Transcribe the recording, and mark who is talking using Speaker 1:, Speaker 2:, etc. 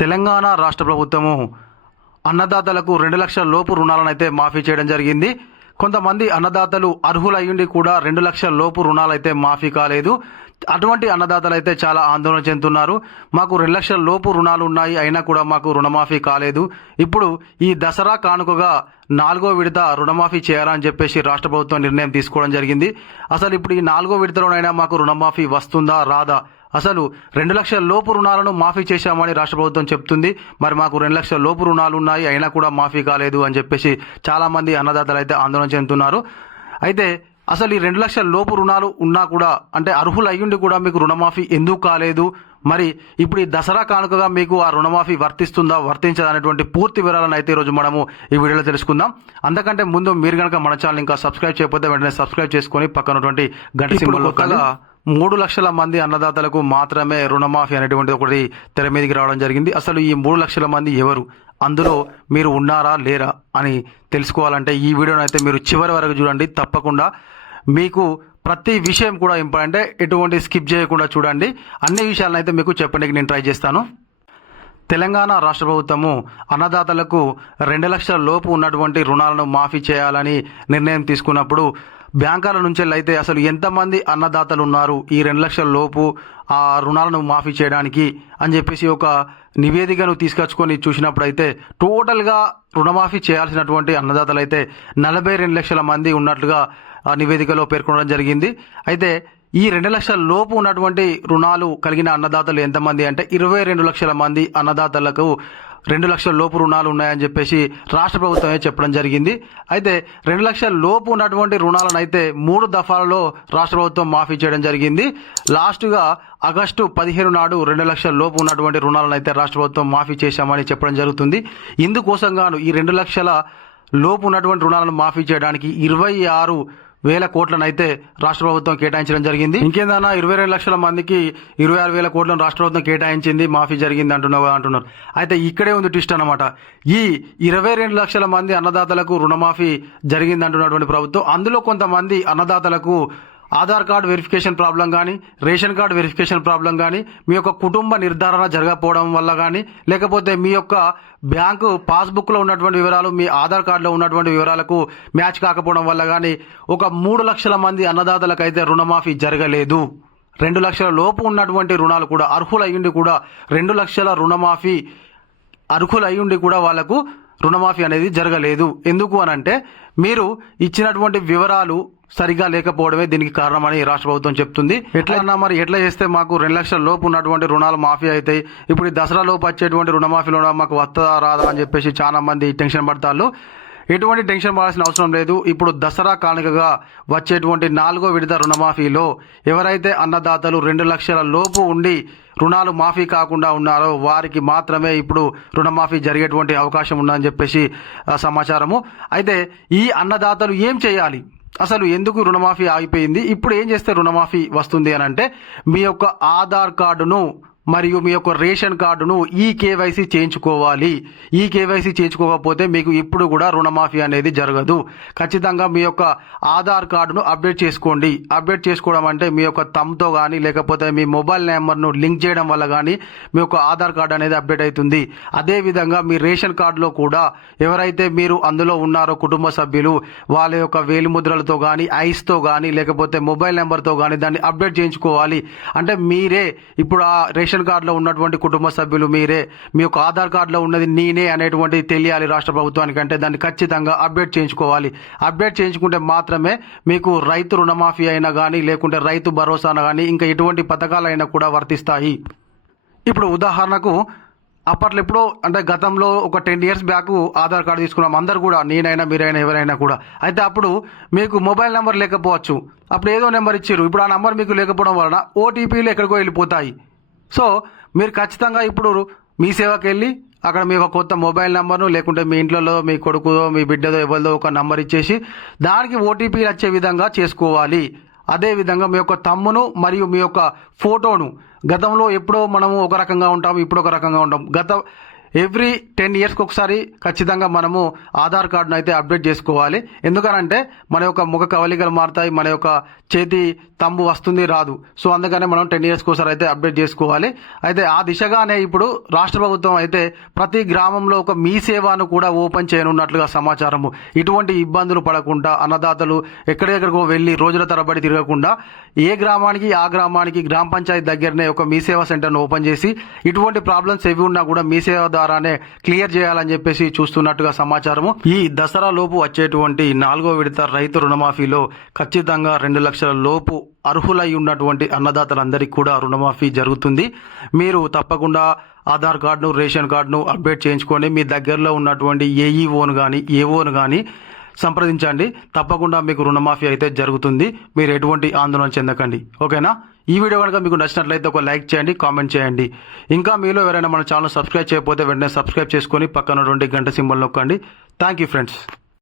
Speaker 1: తెలంగాణ రాష్ట్ర ప్రభుత్వము అన్నదాతలకు రెండు లక్షల లోపు రుణాలను అయితే మాఫీ చేయడం జరిగింది. కొంతమంది అన్నదాతలు అర్హులయ్యుండి కూడా రెండు లక్షల లోపు రుణాలు అయితే మాఫీ కాలేదు. అటువంటి అన్నదాతలు అయితే చాలా ఆందోళన చెందుతున్నారు. మాకు రెండు లక్షల లోపు రుణాలు ఉన్నాయి అయినా కూడా మాకు రుణమాఫీ కాలేదు. ఇప్పుడు ఈ దసరా కానుకగా నాలుగో విడత రుణమాఫీ చేయాలని చెప్పేసి రాష్ట్ర ప్రభుత్వం నిర్ణయం తీసుకోవడం జరిగింది. అసలు ఇప్పుడు ఈ నాలుగో విడతలోనైనా మాకు రుణమాఫీ వస్తుందా రాదా? అసలు రెండు లక్షల లోపు రుణాలను మాఫీ చేశామని రాష్ట్ర ప్రభుత్వం చెప్తుంది. మరి మాకు రెండు లక్షల లోపు రుణాలు ఉన్నాయి అయినా కూడా మాఫీ కాలేదు అని చెప్పేసి చాలా మంది అన్నదాతలు అయితే ఆందోళన చెందుతున్నారు. అయితే అసలు ఈ రెండు లక్షల లోపు రుణాలు ఉన్నా కూడా అంటే అర్హులు అయ్యుండి కూడా మీకు రుణమాఫీ ఎందుకు కాలేదు? మరి ఇప్పుడు ఈ దసరా కానుకగా మీకు ఆ రుణమాఫీ వర్తిస్తుందా వర్తించదా అనేటువంటి పూర్తి వివరాలను అయితే ఈరోజు మనము ఈ వీడియోలో తెలుసుకుందాం. అంతకంటే ముందు మీరు కనుక మన ఛానల్ ఇంకా సబ్స్క్రైబ్ చేయకపోతే వెంటనే సబ్స్క్రైబ్ చేసుకొని పక్కన ఉన్నటువంటి గంట సింబల్ మూడు లక్షల మంది అన్నదాతలకు మాత్రమే రుణమాఫీ అనేటువంటి ఒకటి తెర మీదకి రావడం జరిగింది. అసలు ఈ మూడు లక్షల మంది ఎవరు? అందులో మీరు ఉన్నారా లేరా అని తెలుసుకోవాలంటే ఈ వీడియోని అయితే మీరు చివరి వరకు చూడండి. తప్పకుండా మీకు ప్రతి విషయం కూడా ఇంపార్టెంటే. ఎటువంటి స్కిప్ చేయకుండా చూడండి. అన్ని విషయాలను అయితే మీకు చెప్పడానికి నేను ట్రై చేస్తాను. తెలంగాణ రాష్ట్ర ప్రభుత్వము అన్నదాతలకు రెండు లక్షల లోపు ఉన్నటువంటి రుణాలను మాఫీ చేయాలని నిర్ణయం తీసుకున్నప్పుడు బ్యాంకాల నుంచి అయితే అసలు ఎంతమంది అన్నదాతలు ఉన్నారు ఈ రెండు లక్షల లోపు ఆ రుణాలను మాఫీ చేయడానికి అని చెప్పేసి ఒక నివేదికను తీసుకొచ్చుకొని చూసినప్పుడైతే టోటల్గా రుణమాఫీ చేయాల్సినటువంటి అన్నదాతలు అయితే నలభై రెండు లక్షల మంది ఉన్నట్లుగా నివేదికలో పేర్కొనడం జరిగింది. అయితే ఈ రెండు లక్షల లోపు ఉన్నటువంటి రుణాలు కలిగిన అన్నదాతలు ఎంతమంది అంటే ఇరవై రెండు లక్షల మంది అన్నదాతలకు రెండు లక్షల లోపు రుణాలు ఉన్నాయని చెప్పేసి రాష్ట్ర ప్రభుత్వమే చెప్పడం జరిగింది. అయితే రెండు లక్షల లోపు ఉన్నటువంటి రుణాలను అయితే మూడు దఫాలలో రాష్ట్ర ప్రభుత్వం మాఫీ చేయడం జరిగింది. లాస్ట్గా ఆగస్టు పదిహేను నాడు రెండు లక్షల లోపు ఉన్నటువంటి రుణాలను అయితే రాష్ట్ర ప్రభుత్వం మాఫీ చేశామని చెప్పడం జరుగుతుంది. ఇందుకోసం గాను ఈ రెండు లక్షల లోపు ఉన్నటువంటి రుణాలను మాఫీ చేయడానికి ఇరవై ఆరు వేల కోట్లను అయితే రాష్ట్ర ప్రభుత్వం కేటాయించడం జరిగింది. ఇంకేందన్నా ఇరవై రెండు లక్షల మందికి ఇరవై ఆరు వేల కోట్లను రాష్ట్ర ప్రభుత్వం కేటాయించింది మాఫీ జరిగింది అంటున్నావు అంటున్నారు. అయితే ఇక్కడే ఉంది ట్విస్ట్ అనమాట ఈ ఇరవై రెండు లక్షల మంది అన్నదాతలకు రుణమాఫీ జరిగింది అంటున్నటువంటి ప్రభుత్వం. అందులో కొంతమంది అన్నదాతలకు ఆధార్ కార్డు వెరిఫికేషన్ ప్రాబ్లం కానీ రేషన్ కార్డు వెరిఫికేషన్ ప్రాబ్లం కానీ మీ యొక్క కుటుంబ నిర్ధారణ జరగకపోవడం వల్ల కానీ లేకపోతే మీ యొక్క బ్యాంకు పాస్బుక్లో ఉన్నటువంటి వివరాలు మీ ఆధార్ కార్డులో ఉన్నటువంటి వివరాలకు మ్యాచ్ కాకపోవడం వల్ల కానీ ఒక మూడు లక్షల మంది అన్నదాతలకు అయితే రుణమాఫీ జరగలేదు. రెండు లక్షల లోపు ఉన్నటువంటి రుణాలు కూడా అర్హులయ్యుండి కూడా రెండు లక్షల రుణమాఫీ అర్హులు అయ్యుండి కూడా వాళ్ళకు రుణమాఫీ అనేది జరగలేదు. ఎందుకు అని అంటే మీరు ఇచ్చినటువంటి వివరాలు సరిగా లేకపోవడమే దీనికి కారణమని రాష్ట్ర ప్రభుత్వం చెప్తుంది. ఎట్లా అన్నా మరి ఎట్లా చేస్తే మాకు రెండు లక్షల లోపు ఉన్నటువంటి రుణాలు మాఫీ అవుతాయి? ఇప్పుడు ఈ దసరా లోపు వచ్చేటువంటి రుణమాఫీలో మాకు వస్తుందా రాదా అని చెప్పేసి చాలా మంది టెన్షన్ పడతారు. ఎటువంటి టెన్షన్ పడాల్సిన అవసరం లేదు. ఇప్పుడు దసరా కానుకగా వచ్చేటువంటి నాలుగో విడత రుణమాఫీలో ఎవరైతే అన్నదాతలు రెండు లక్షల లోపు ఉండి రుణాలు మాఫీ కాకుండా ఉన్నారో వారికి మాత్రమే ఇప్పుడు రుణమాఫీ జరిగేటువంటి అవకాశం ఉందని చెప్పేసి సమాచారము. అయితే ఈ అన్నదాతలు ఏం చేయాలి? అసలు ఎందుకు రుణమాఫీ ఆగిపోయింది? ఇప్పుడు ఏం చేస్తే రుణమాఫీ వస్తుంది అని అంటే మీ యొక్క ఆధార్ కార్డును మరియు మీ యొక్క రేషన్ కార్డును ఈ కేవైసీ చేయించుకోవాలి. ఈ కేవైసీ చేయించుకోకపోతే మీకు ఇప్పుడు కూడా రుణమాఫీ అనేది జరగదు. ఖచ్చితంగా మీ యొక్క ఆధార్ కార్డును అప్డేట్ చేసుకోండి. అప్డేట్ చేసుకోవడం అంటే మీ యొక్క తమ్తో కానీ లేకపోతే మీ మొబైల్ నెంబర్ను లింక్ చేయడం వల్ల కానీ మీ యొక్క ఆధార్ కార్డు అనేది అప్డేట్ అవుతుంది. అదేవిధంగా మీ రేషన్ కార్డులో కూడా ఎవరైతే మీరు అందులో ఉన్నారో కుటుంబ సభ్యులు వాళ్ళ యొక్క వేలిముద్రలతో కానీ ఐస్తో కానీ లేకపోతే మొబైల్ నెంబర్తో కానీ దాన్ని అప్డేట్ చేయించుకోవాలి. అంటే మీరే ఇప్పుడు ఆ రేషన్ కార్డులో ఉన్నటువంటి కుటుంబ సభ్యులు మీరే మీ యొక్క ఆధార్ కార్డులో ఉన్నది నేనే అనేటువంటిది తెలియాలి రాష్ట్ర ప్రభుత్వానికి అంటే దాన్ని ఖచ్చితంగా అప్డేట్ చేయించుకోవాలి. అప్డేట్ చేయించుకుంటే మాత్రమే మీకు రైతు రుణమాఫీ అయినా కానీ లేకుంటే రైతు భరోసా కానీ ఇంకా ఎటువంటి పథకాలైనా కూడా వర్తిస్తాయి. ఇప్పుడు ఉదాహరణకు అప్పట్లో ఎప్పుడో అంటే గతంలో ఒక ten years back Aadhaar card తీసుకున్నాం. అందరు కూడా నేనైనా మీరైనా ఎవరైనా కూడా. అయితే అప్పుడు మీకు మొబైల్ నెంబర్ లేకపోవచ్చు. అప్పుడు ఏదో నెంబర్ ఇచ్చారు. ఇప్పుడు ఆ నెంబర్ మీకు లేకపోవడం వలన ఓటీపీలు ఎక్కడికో వెళ్ళిపోతాయి. సో మీరు ఖచ్చితంగా ఇప్పుడు మీ సేవకి వెళ్ళి అక్కడ మీ ఒక కొత్త మొబైల్ నెంబర్ను లేకుంటే మీ ఇంట్లో మీ కొడుకుదో మీ బిడ్డదో ఎవరిదో ఒక నంబర్ ఇచ్చేసి దానికి ఓటీపీ వచ్చే విధంగా చేసుకోవాలి. అదేవిధంగా మీ యొక్క తమ్మును మరియు మీ యొక్క ఫోటోను గతంలో ఎప్పుడో మనము ఒక రకంగా ఉంటాం ఇప్పుడు ఒక రకంగా ఉంటాం గత ఎవ్రీ టెన్ ఇయర్స్కి ఒకసారి ఖచ్చితంగా మనము ఆధార్ కార్డును అయితే అప్డేట్ చేసుకోవాలి. ఎందుకనంటే మన యొక్క ముఖ కవలికలు మారుతాయి మన యొక్క చేతి తంబు వస్తుంది రాదు. సో అందుకనే మనం టెన్ ఇయర్స్కి ఒకసారి అయితే అప్డేట్ చేసుకోవాలి. అయితే ఆ దిశగానే ఇప్పుడు రాష్ట్ర ప్రభుత్వం అయితే ప్రతి గ్రామంలో ఒక మీ సేవను కూడా ఓపెన్ చేయనున్నట్లుగా సమాచారము. ఇటువంటి ఇబ్బందులు పడకుండా అన్నదాతలు ఎక్కడెక్కడికో వెళ్ళి రోజుల తరబడి తిరగకుండా ఏ గ్రామానికి ఆ గ్రామానికి గ్రామ పంచాయతీ దగ్గరనే ఒక మీ సేవా సెంటర్ను ఓపెన్ చేసి ఇటువంటి ప్రాబ్లమ్స్ ఏవి ఉన్నా కూడా మీ సేవ ద్వారానే క్లియర్ చేయాలని చెప్పేసి చూస్తున్నట్టుగా సమాచారము. ఈ దసరా లోపు వచ్చేటువంటి నాలుగో విడత రైతు రుణమాఫీలో ఖచ్చితంగా రెండు లక్షల లోపు అర్హులై ఉన్నటువంటి అన్నదాతలందరికీ కూడా రుణమాఫీ జరుగుతుంది. మీరు తప్పకుండా ఆధార్ కార్డును రేషన్ కార్డును అప్డేట్ చేయించుకొని మీ దగ్గరలో ఉన్నటువంటి ఏఈఓను కానీ ఏఓను కానీ సంప్రదించండి. తప్పకుండా మీకు రుణమాఫీ అయితే జరుగుతుంది. మీరు ఎటువంటి ఆందోళన చెందకండి. ఓకేనా? ఈ వీడియో కనుక మీకు నచ్చినట్లయితే ఒక లైక్ చేయండి కామెంట్ చేయండి. ఇంకా మీలో ఎవరైనా మన ఛానల్ సబ్స్క్రైబ్ చేయకపోతే వెంటనే సబ్స్క్రైబ్ చేసుకొని పక్కన రెండు గంట సింబల్ నొక్కండి. Thank you friends.